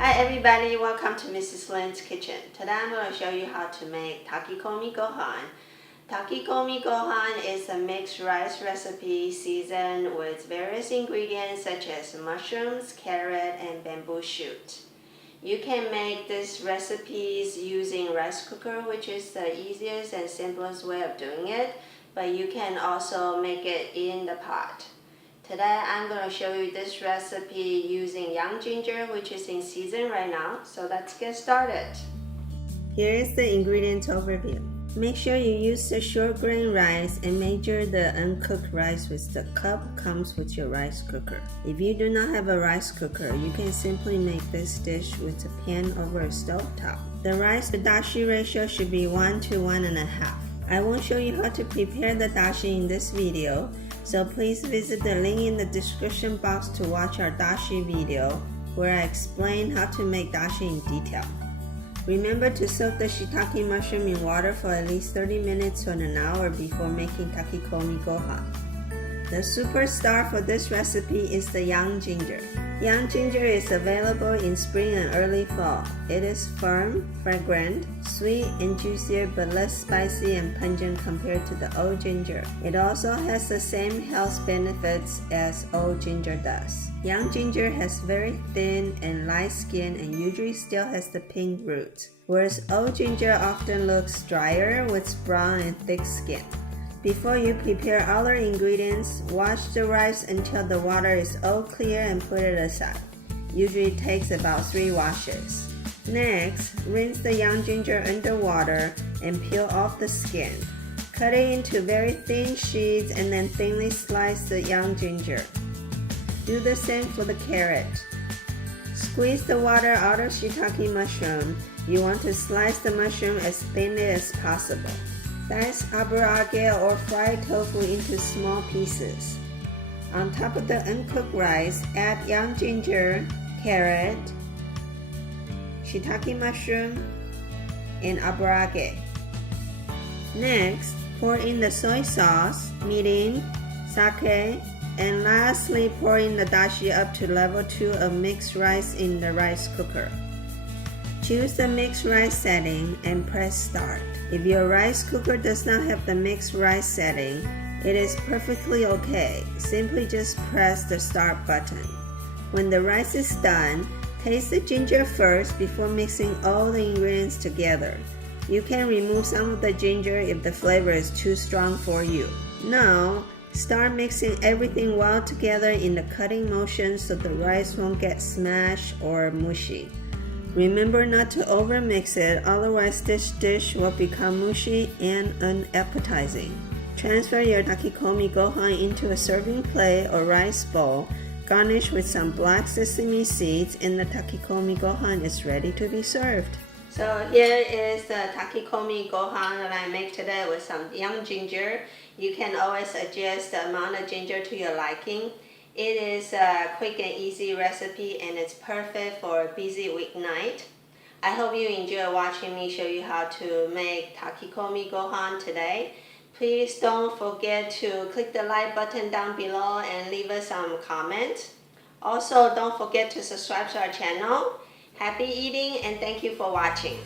Hi everybody, welcome to MrsLinsKitchen. Today I'm going to show you how to make Takikomi Gohan. Takikomi Gohan is a mixed rice recipe seasoned with various ingredients such as mushrooms, carrot, and bamboo shoot. You can make these recipes using rice cooker, which is the easiest and simplest way of doing it, but you can also make it in the pot. Today I'm going to show you this recipe using young ginger, which is in season right now. So let's get started. Here is the ingredients overview. Make sure you use the short grain rice and measure the uncooked rice with the cup comes with your rice cooker. If you do not have a rice cooker, you can simply make this dish with a pan over a stove top. The rice to dashi ratio should be 1 to 1.5. I won't show you how to prepare the dashi in this video, so please visit the link in the description box to watch our dashi video where I explain how to make dashi in detail. Remember to soak the shiitake mushroom in water for at least 30 minutes to an hour before making Takikomi Gohan. The superstar for this recipe is the young ginger. Young ginger is available in spring and early fall. It is firm, fragrant, sweet, and juicier but less spicy and pungent compared to the old ginger. It also has the same health benefits as old ginger does. Young ginger has very thin and light skin and usually still has the pink root, whereas old ginger often looks drier with brown and thick skin. Before you prepare other ingredients, wash the rice until the water is all clear and put it aside. Usually takes about 3 washes. Next, rinse the young ginger under water and peel off the skin. Cut it into very thin sheets and then thinly slice the young ginger. Do the same for the carrot. Squeeze the water out of shiitake mushroom. You want to slice the mushroom as thinly as possible. Dice allergy or fried tofu into small pieces. On top of the uncooked rice, add young ginger, carrot, shiitake mushroom, and allergy. Next, pour in the soy sauce, mirin, sake, and lastly pour in the dashi up to level 2 of mixed rice in the rice cooker. Choose the mixed rice setting and press start. If your rice cooker does not have the mixed rice setting, it is perfectly okay. Simply just press the start button. When the rice is done, taste the ginger first before mixing all the ingredients together. You can remove some of the ginger if the flavor is too strong for you. Now, start mixing everything well together in the cutting motion so the rice won't get smashed or mushy. Remember not to overmix it, otherwise this dish will become mushy and unappetizing. Transfer your Takikomi Gohan into a serving plate or rice bowl, garnish with some black sesame seeds, and the Takikomi Gohan is ready to be served. So here is the Takikomi Gohan that I make today with some young ginger. You can always adjust the amount of ginger to your liking. It is a quick and easy recipe and it's perfect for a busy weeknight. I hope you enjoy watching me show you how to make Takikomi Gohan today. Please don't forget to click the like button down below and leave us some comments. Also, don't forget to subscribe to our channel. Happy eating and thank you for watching.